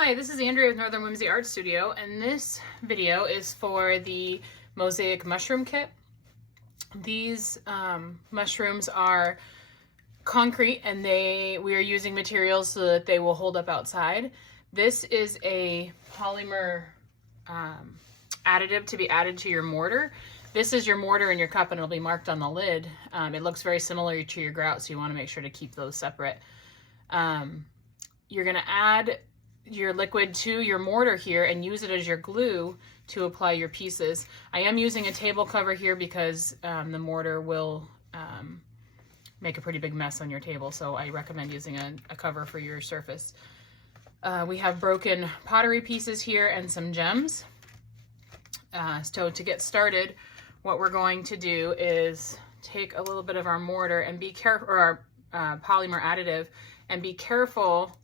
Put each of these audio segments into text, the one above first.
Hi, this is Andrea with Northern Whimsy Art Studio, and this video is for the Mosaic mushroom kit. These mushrooms are concrete, and we are using materials so that they will hold up outside. This is a polymer additive to be added to your mortar. This is your mortar in your cup, and it'll be marked on the lid. It looks very similar to your grout, so you want to make sure to keep those separate. You're going to add your liquid to your mortar here and use it as your glue to apply your pieces. I am using a table cover here because the mortar will make a pretty big mess on your table, so I recommend using a cover for your surface. We have broken pottery pieces here and some gems. So to get started, what we're going to do is take a little bit of our mortar and be careful, or our polymer additive, and be careful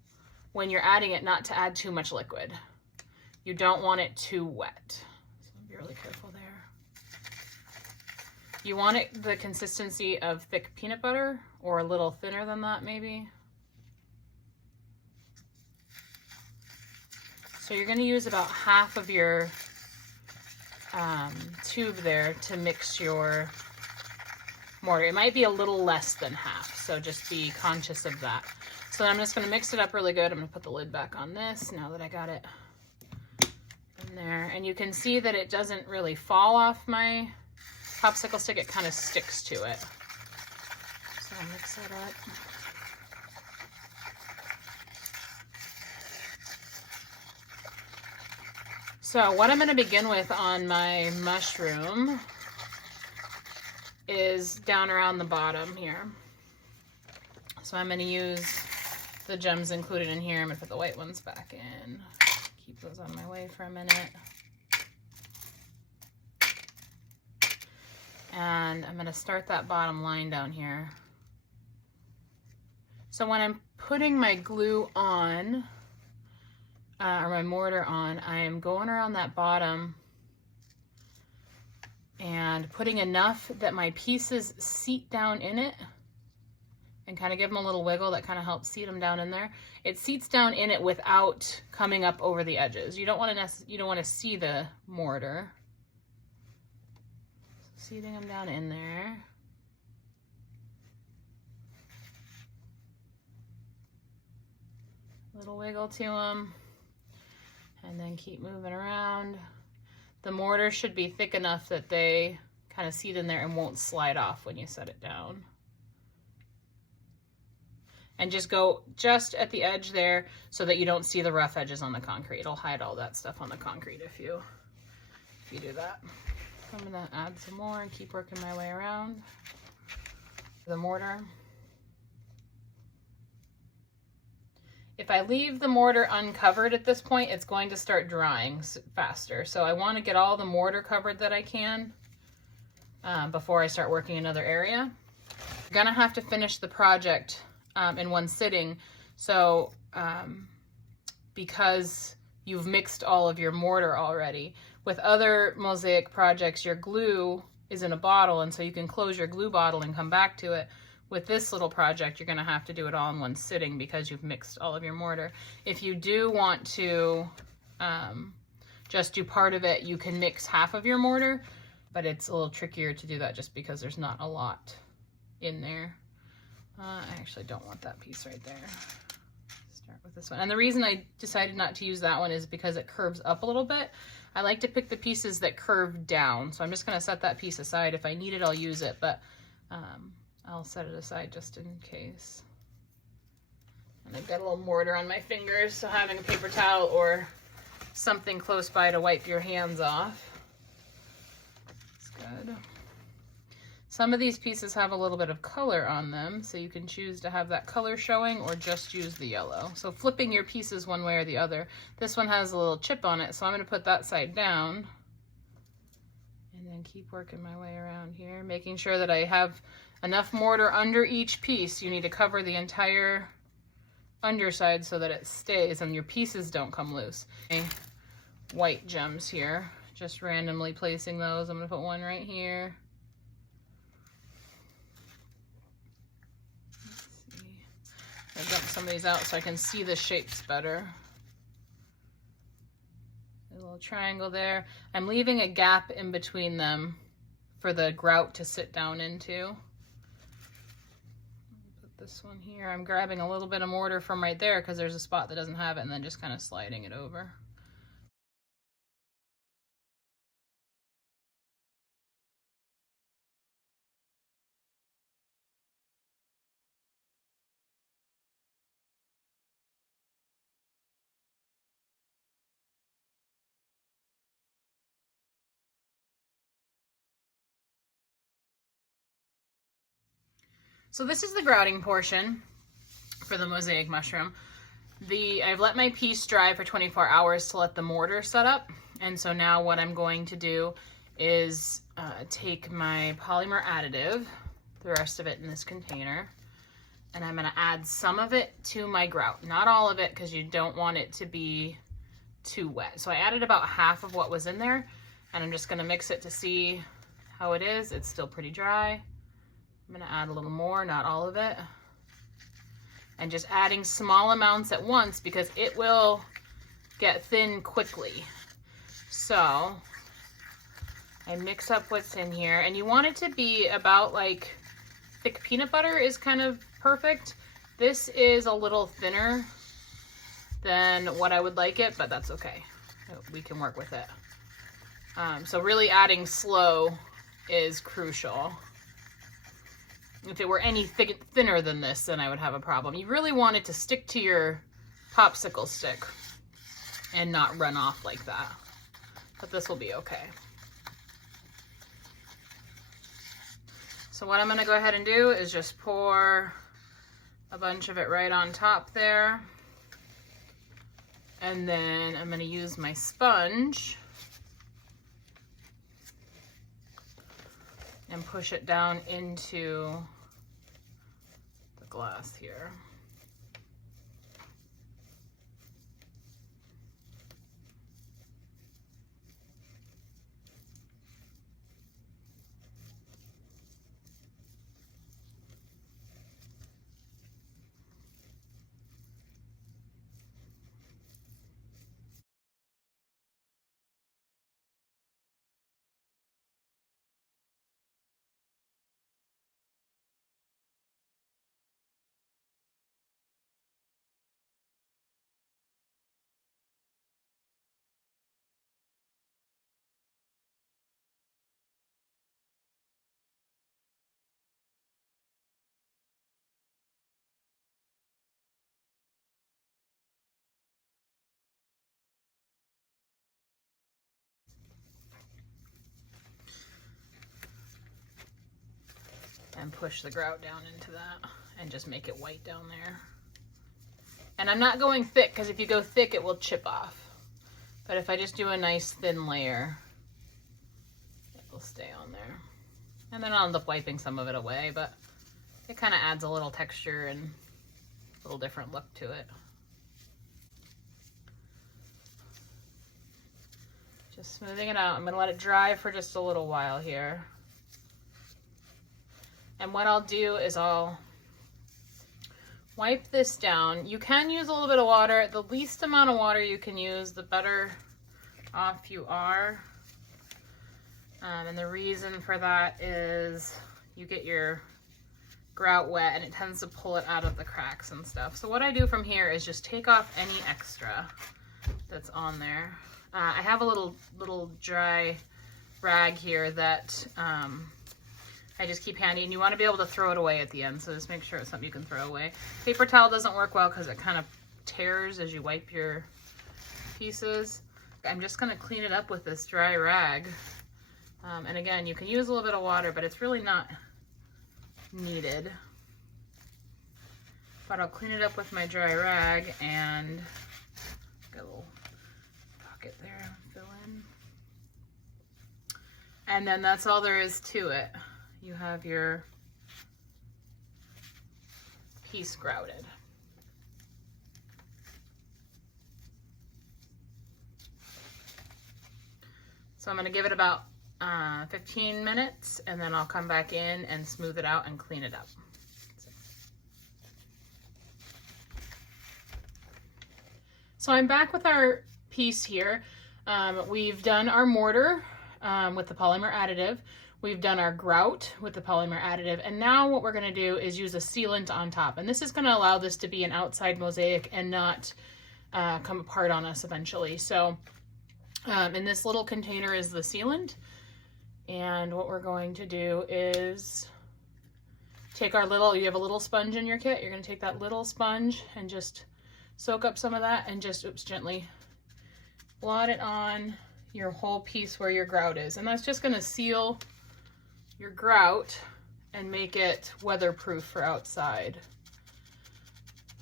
when you're adding it not to add too much liquid. You don't want it too wet. So be really careful there. You want it the consistency of thick peanut butter, or a little thinner than that maybe. So you're gonna use about half of your tube there to mix your mortar. It might be a little less than half, so just be conscious of that. So I'm just going to mix it up really good. I'm going to put the lid back on this now that I got it in there. And you can see that it doesn't really fall off my popsicle stick. It kind of sticks to it. So I'll mix that up. So what I'm going to begin with on my mushroom is down around the bottom here. So I'm going to use the gems included in here. I'm going to put the white ones back in. Keep those on my way for a minute. And I'm going to start that bottom line down here. So when I'm putting my glue on, or my mortar on, I am going around that bottom and putting enough that my pieces seat down in it, and kind of give them a little wiggle. That kind of helps seat them down in there. It seats down in it without coming up over the edges. You don't want to see the mortar. So seating them down in there. Little wiggle to them, and then keep moving around. The mortar should be thick enough that they kind of seat in there and won't slide off when you set it down. And just go just at the edge there so that you don't see the rough edges on the concrete. It'll hide all that stuff on the concrete if you do that. I'm gonna add some more and keep working my way around the mortar. If I leave the mortar uncovered at this point, it's going to start drying faster. So I want to get all the mortar covered that I can before I start working another area. You're gonna have to finish the project in one sitting. So because you've mixed all of your mortar already. With other Mosaic projects, your glue is in a bottle, and so you can close your glue bottle and come back to it. With this little project, you're gonna have to do it all in one sitting because you've mixed all of your mortar. If you do want to just do part of it, you can mix half of your mortar, but it's a little trickier to do that just because there's not a lot in there. I actually don't want that piece right there. Start with this one. And the reason I decided not to use that one is because it curves up a little bit. I like to pick the pieces that curve down. So I'm just gonna set that piece aside. If I need it, I'll use it, but I'll set it aside just in case. And I've got a little mortar on my fingers, so having a paper towel or something close by to wipe your hands off. That's good. Some of these pieces have a little bit of color on them, so you can choose to have that color showing or just use the yellow. So flipping your pieces one way or the other. This one has a little chip on it, so I'm going to put that side down. And then keep working my way around here, making sure that I have enough mortar under each piece. You need to cover the entire underside so that it stays and your pieces don't come loose. Okay. White gems here, just randomly placing those. I'm going to put one right here. I'll dump some of these out so I can see the shapes better. triangle there. I'm leaving a gap in between them for the grout to sit down into. Put this one here. I'm grabbing a little bit of mortar from right there because there's a spot that doesn't have it, and then just kind of sliding it over. So this is the grouting portion for the mosaic mushroom. I've let my piece dry for 24 hours to let the mortar set up. And so now what I'm going to do is take my polymer additive, the rest of it in this container, and I'm going to add some of it to my grout. Not all of it, because you don't want it to be too wet. So I added about half of what was in there, and I'm just going to mix it to see how it is. It's still pretty dry. I'm going to add a little more, not all of it. And just adding small amounts at once because it will get thin quickly. So I mix up what's in here, and you want it to be about like thick peanut butter is kind of perfect. This is a little thinner than what I would like it, but that's okay. We can work with it. So really adding slow is crucial. If it were any thinner than this, then I would have a problem. You really want it to stick to your popsicle stick and not run off like that. But this will be okay. So what I'm gonna go ahead and do is just pour a bunch of it right on top there. And then I'm gonna use my sponge and push it down into the glass here. And push the grout down into that and just make it white down there. And I'm not going thick because if you go thick it will chip off. But if I just do a nice thin layer, it will stay on there. And then I'll end up wiping some of it away, but it kind of adds a little texture and a little different look to it. Just smoothing it out. I'm gonna let it dry for just a little while here. And what I'll do is I'll wipe this down. You can use a little bit of water. The least amount of water you can use, the better off you are. And the reason for that is you get your grout wet and it tends to pull it out of the cracks and stuff. So what I do from here is just take off any extra that's on there. I have a little dry rag here that I just keep handy, and you want to be able to throw it away at the end, so just make sure it's something you can throw away. Paper towel doesn't work well because it kind of tears as you wipe your pieces. I'm just going to clean it up with this dry rag. And again, you can use a little bit of water, but it's really not needed. But I'll clean it up with my dry rag and get a little pocket there, fill in. And then that's all there is to it. You have your piece grouted. So I'm going to give it about 15 minutes and then I'll come back in and smooth it out and clean it up. So I'm back with our piece here. We've done our mortar with the polymer additive. We've done our grout with the polymer additive. And now what we're going to do is use a sealant on top. And this is going to allow this to be an outside mosaic and not come apart on us eventually. So in this little container is the sealant. And what we're going to do is take our little, you have a little sponge in your kit. You're going to take that little sponge and just soak up some of that and just gently blot it on your whole piece where your grout is. And that's just going to seal your grout and make it weatherproof for outside.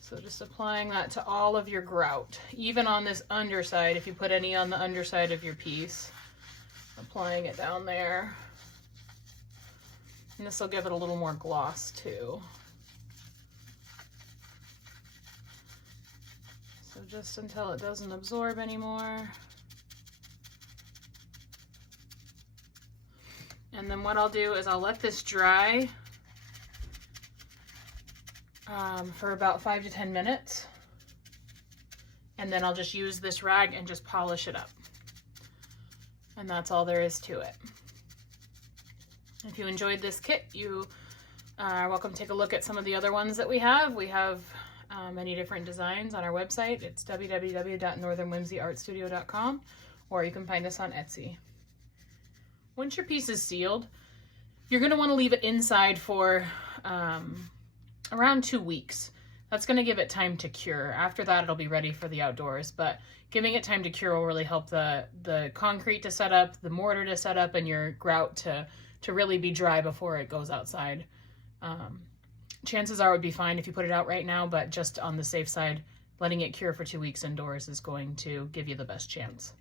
So just applying that to all of your grout, even on this underside, if you put any on the underside of your piece, applying it down there. And this will give it a little more gloss too. So just until it doesn't absorb anymore. And then what I'll do is I'll let this dry for about 5 to 10 minutes. And then I'll just use this rag and just polish it up. And that's all there is to it. If you enjoyed this kit, you are welcome to take a look at some of the other ones that we have. We have many different designs on our website. It's www.northernwhimsyartstudio.com, or you can find us on Etsy. Once your piece is sealed, you're going to want to leave it inside for around 2 weeks. That's going to give it time to cure. After that, it'll be ready for the outdoors, but giving it time to cure will really help the concrete to set up, the mortar to set up, and your grout to really be dry before it goes outside. Chances are it would be fine if you put it out right now, but just on the safe side, letting it cure for 2 weeks indoors is going to give you the best chance.